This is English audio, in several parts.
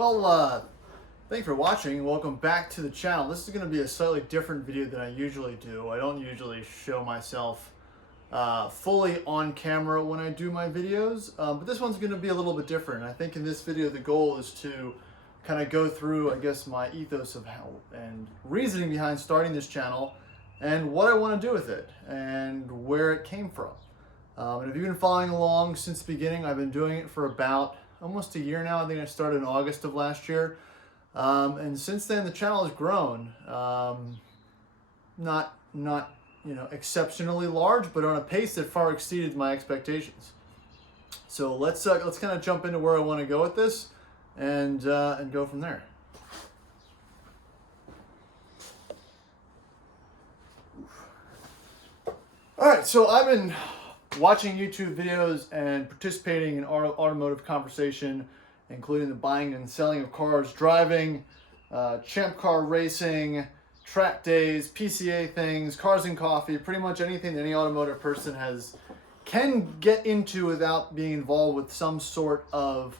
Thanks for watching. Welcome back to the channel. This is going to be a slightly different video than I usually do. I don't usually show myself fully on camera when I do my videos, but this one's going to be a little bit different. I think in this video the goal is to kind of go through, I guess, my ethos of how and reasoning behind starting this channel and what I want to do with it and where it came from. And if you've been following along since the beginning, I've been doing it for about almost a year now. I think I started in August of last year. And since then the channel has grown. Not exceptionally large, but on a pace that far exceeded my expectations. So let's kind of jump into where I want to go with this and go from there. All right, so I've been watching YouTube videos and participating in automotive conversation, including the buying and selling of cars, driving, champ car racing, track days, PCA things, cars and coffee, pretty much anything that any automotive person can get into without being involved with some sort of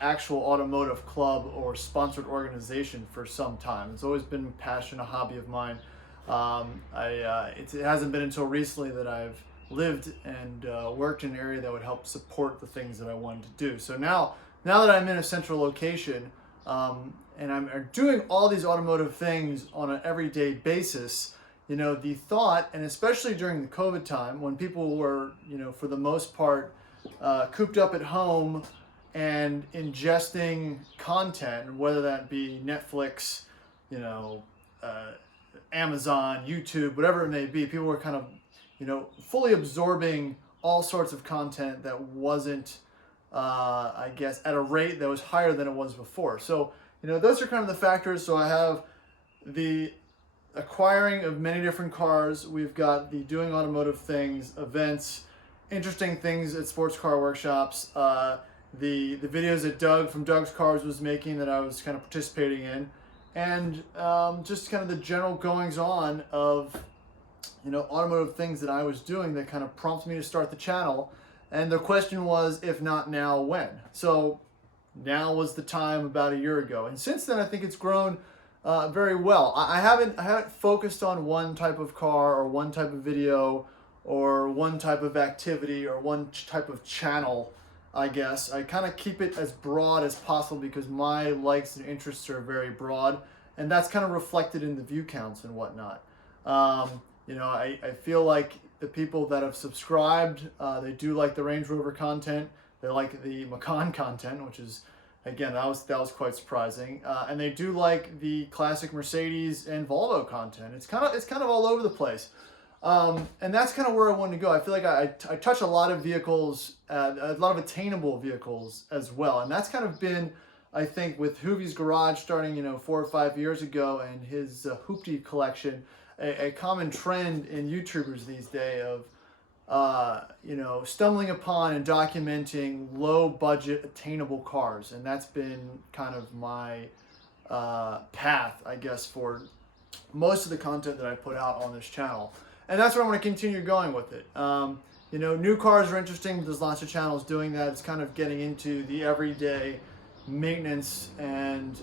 actual automotive club or sponsored organization for some time. It's always been a passion, a hobby of mine. It hasn't been until recently that I've lived and worked in an area that would help support the things that I wanted to do. So now that I'm in a central location and I'm doing all these automotive things on an everyday basis, the thought, and especially during the COVID time when people were, for the most part, cooped up at home and ingesting content, whether that be Netflix, Amazon, YouTube, whatever it may be, people were kind of, fully absorbing all sorts of content that wasn't, I guess, at a rate that was higher than it was before. So, those are kind of the factors. So I have the acquiring of many different cars. We've got the doing automotive things, events, interesting things at sports car workshops, the videos that Doug from Doug's Cars was making that I was kind of participating in, and just kind of the general goings on of automotive things that I was doing that kind of prompted me to start the channel. And the question was, if not now, when? So now was the time about a year ago. And since then, I think it's grown very well. I haven't focused on one type of car or one type of video or one type of activity or one type of channel, I guess. I kind of keep it as broad as possible because my likes and interests are very broad. And that's kind of reflected in the view counts and whatnot. I feel like the people that have subscribed, they do like the Range Rover content. They like the Macan content, which is, again, that was quite surprising. And they do like the classic Mercedes and Volvo content. It's kind of all over the place. And that's kind of where I wanted to go. I feel like I touch a lot of vehicles, a lot of attainable vehicles as well. And that's kind of been, I think, with Hoovie's Garage starting, 4 or 5 years ago and his Hoopty collection, a common trend in YouTubers these days of, stumbling upon and documenting low budget attainable cars. And that's been kind of my path, I guess, for most of the content that I put out on this channel. And that's where I'm going to continue going with it. New cars are interesting, but there's lots of channels doing that. It's kind of getting into the everyday maintenance and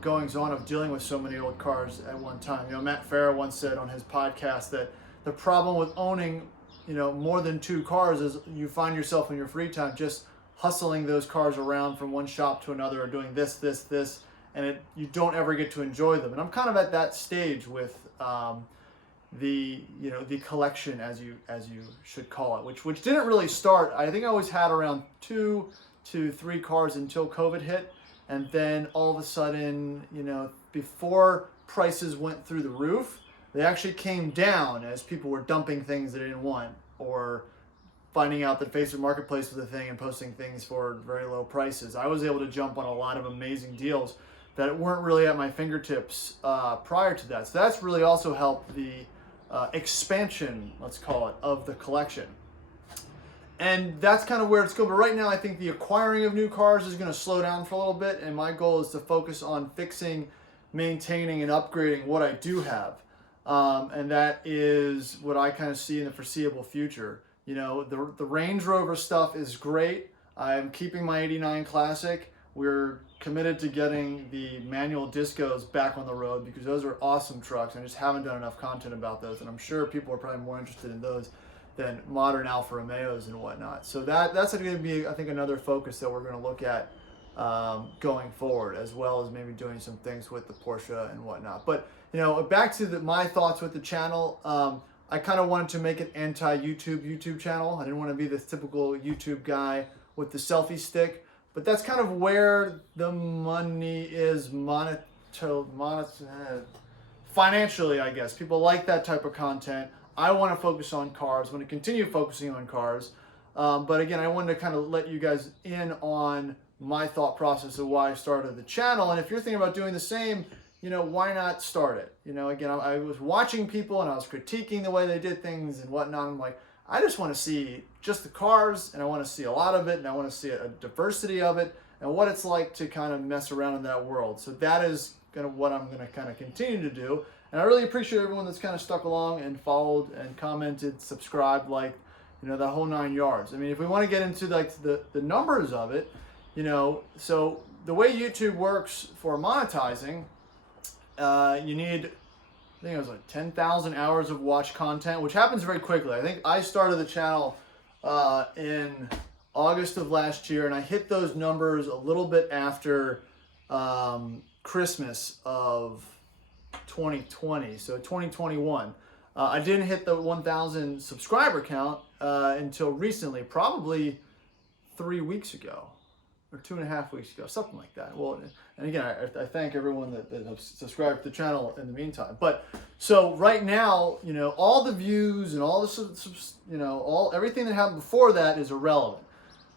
goings on of dealing with so many old cars at one time. Matt Farah once said on his podcast that the problem with owning more than 2 cars is you find yourself in your free time just hustling those cars around from one shop to another or doing this, and you don't ever get to enjoy them. And I'm kind of at that stage with the collection, as you should call it, which didn't really start. I think I always had around 2 to 3 cars until COVID hit, and then all of a sudden, before prices went through the roof, they actually came down as people were dumping things they didn't want or finding out that Facebook Marketplace was a thing and posting things for very low prices. I was able to jump on a lot of amazing deals that weren't really at my fingertips prior to that. So that's really also helped the expansion, let's call it, of the collection. And that's kind of where it's going. But right now, I think the acquiring of new cars is going to slow down for a little bit. And my goal is to focus on fixing, maintaining, and upgrading what I do have. And that is what I kind of see in the foreseeable future. The Range Rover stuff is great. I'm keeping my '89 Classic. we're committed to getting the manual Discos back on the road because those are awesome trucks. I just haven't done enough content about those, and I'm sure people are probably more interested in those than modern Alfa Romeos and whatnot. So that's going to be, I think, another focus that we're going to look at going forward, as well as maybe doing some things with the Porsche and whatnot. But back to my thoughts with the channel. I kind of wanted to make an anti-YouTube channel. I didn't want to be this typical YouTube guy with the selfie stick, but that's kind of where the money is financially, I guess. People like that type of content. I want to focus on cars. I want to continue focusing on cars. But again, I wanted to kind of let you guys in on my thought process of why I started the channel. And if you're thinking about doing the same, why not start it? Again, I was watching people and I was critiquing the way they did things and whatnot. I'm like, I just want to see just the cars, and I want to see a lot of it, and I want to see a diversity of it and what it's like to kind of mess around in that world. So that is kind of what I'm going to kind of continue to do. And I really appreciate everyone that's kind of stuck along and followed and commented, subscribed, that whole 9 yards. I mean, if we want to get into the numbers of it, so the way YouTube works for monetizing, you need, I think it was like 10,000 hours of watch content, which happens very quickly. I think I started the channel in August of last year, and I hit those numbers a little bit after Christmas of 2020, so 2021. I didn't hit the 1,000 subscriber count until recently, probably 3 weeks ago or 2.5 weeks ago, something like that. Well, and again, I thank everyone that have subscribed to the channel in the meantime. But so right now, all the views and all the, everything that happened before that is irrelevant.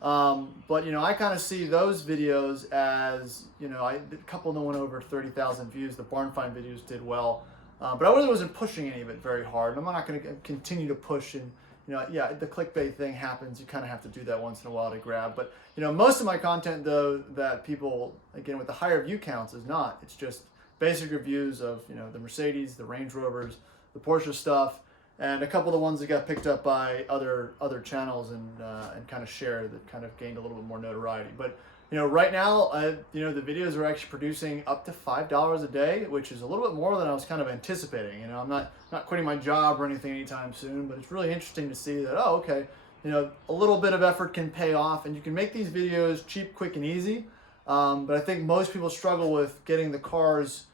But I kind of see those videos as, a couple of them went over 30,000 views. The barn find videos did well, but I really wasn't pushing any of it very hard. I'm not going to continue to push, and yeah, the clickbait thing happens. You kind of have to do that once in a while to grab. But most of my content, though, that people, again, with the higher view counts, is not. It's just basic reviews of the Mercedes, the Range Rovers, the Porsche stuff, and a couple of the ones that got picked up by other channels and kind of shared, that kind of gained a little bit more notoriety. But right now, the videos are actually producing up to $5 a day, which is a little bit more than I was kind of anticipating. I'm not quitting my job or anything anytime soon, but it's really interesting to see that, oh, okay, a little bit of effort can pay off, and you can make these videos cheap, quick, and easy. But I think most people struggle with getting the cars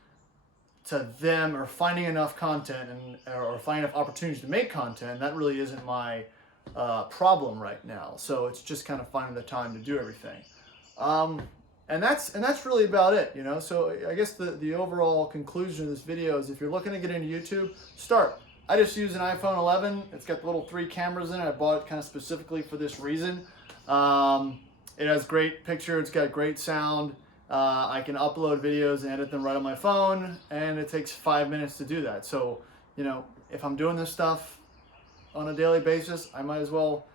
to them, or finding enough content or finding enough opportunities to make content. That really isn't my problem right now. So it's just kind of finding the time to do everything. And that's really about it, So I guess the overall conclusion of this video is, if you're looking to get into YouTube, start. I just use an iPhone 11. It's got the little 3 cameras in it. I bought it kind of specifically for this reason. It has great picture. It's got great sound. I can upload videos and edit them right on my phone, and it takes 5 minutes to do that. So, if I'm doing this stuff on a daily basis, I might as well,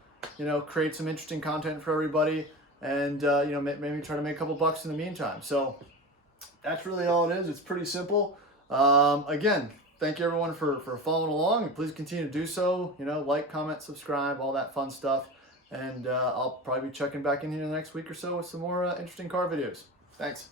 create some interesting content for everybody, and maybe try to make a couple bucks in the meantime. So that's really all it is. It's pretty simple. Again, thank you everyone for following along, and please continue to do so. Like, comment, subscribe, all that fun stuff. And I'll probably be checking back in here the next week or so with some more interesting car videos. Thanks.